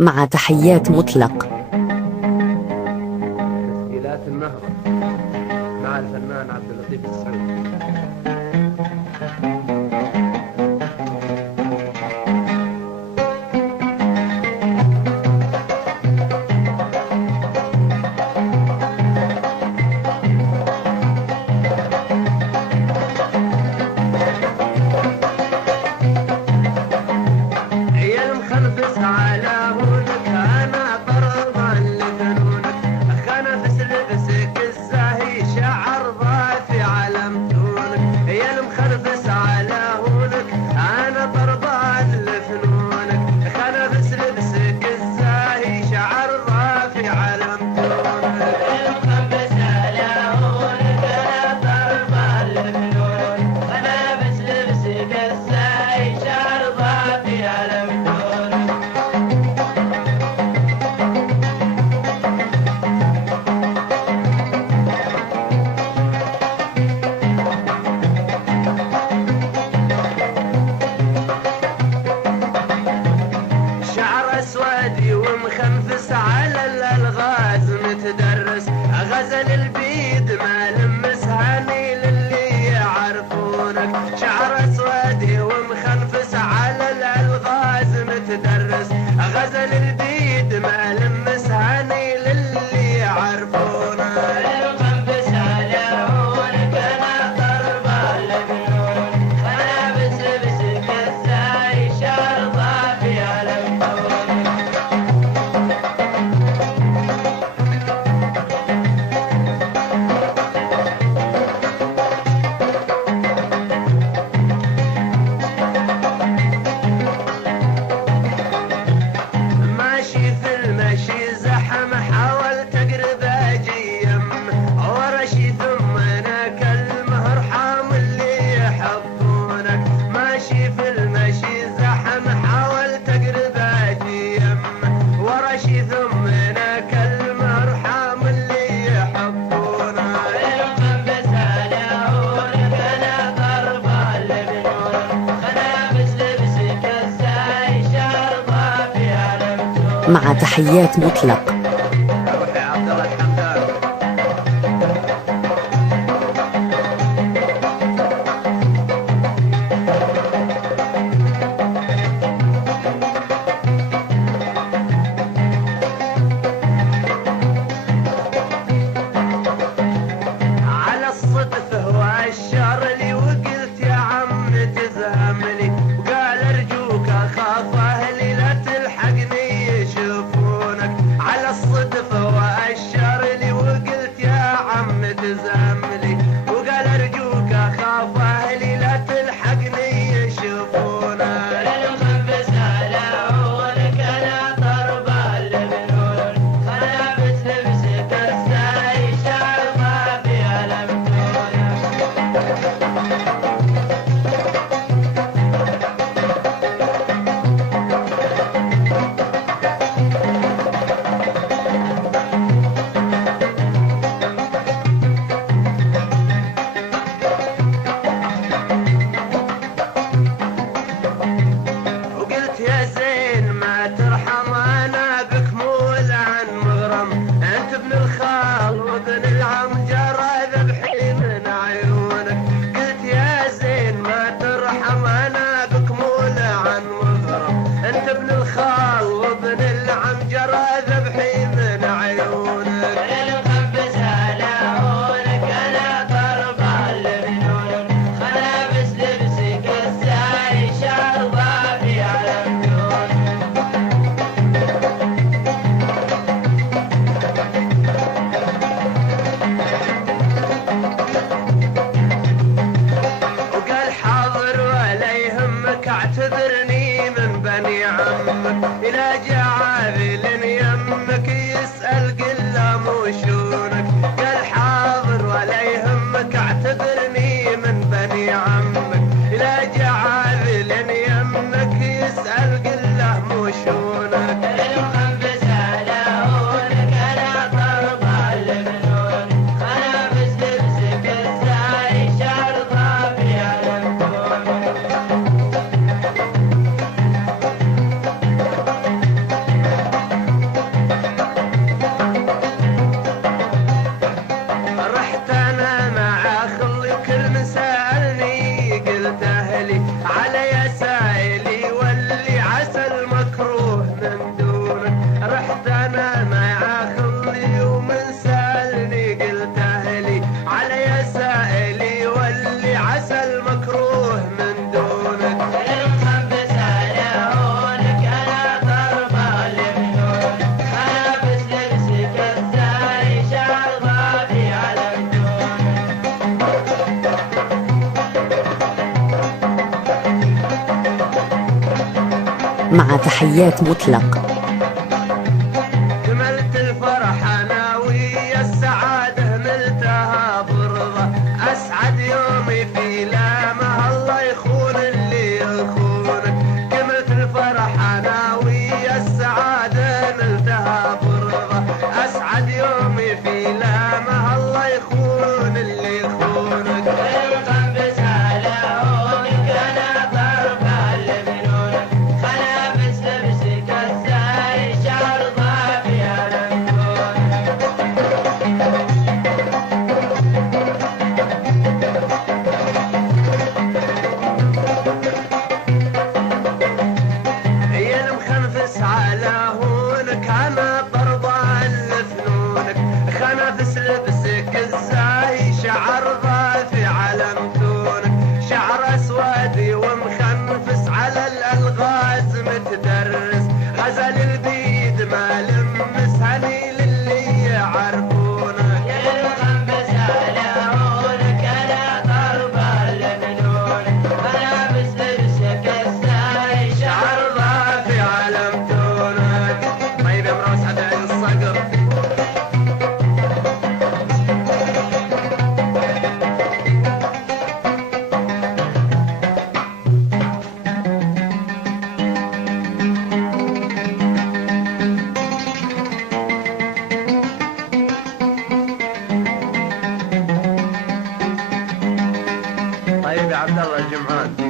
مع تحيات مطلق. تسجيلات النهضة مع الفنان عبد اللطيف السعودي. اسودي ومخنفس على الالغاز متدرس غزل البيد ما لمس هني للي يعرفونك. شعر اسودي ومخنفس على الالغاز متدرس غزل البيد ما لمس هني للي يعرفونك. مع تحيات مطلق. على الصدف هو الشر لي وقلت يا عم تزهمني وقال ارجوك اخاف اهلي لا تلحقني يشوفونك. على مع تحيات مطلق. كملت الفرح انا ويا السعاده نلتها برضه، اسعد يومي في لامه الله يخون اللي يخونك. كملت الفرح انا ويا السعاده نلتها برضه، اسعد يومي في لامه الله يخون اللي يخونك. الغمس على عونك انا ضرب المنونك، خلابس لبسك الزاي شعر ضافي على يا المخنفس على هونك انا طربان لفنونك، خنفس لبسك الزاي شعر ضافي على متونك، شعر اسود ومخنفس على الالغاز متدرس، غزل البيد ما لمس هني للي يعرفونك. يا المخنفس على هونك انا طربان لفنونك، خنفس لبسك الزاي شعر ضافي على متونك. طيب يا مروس عدل الصقر. طيب يا عبد الله الجمعان.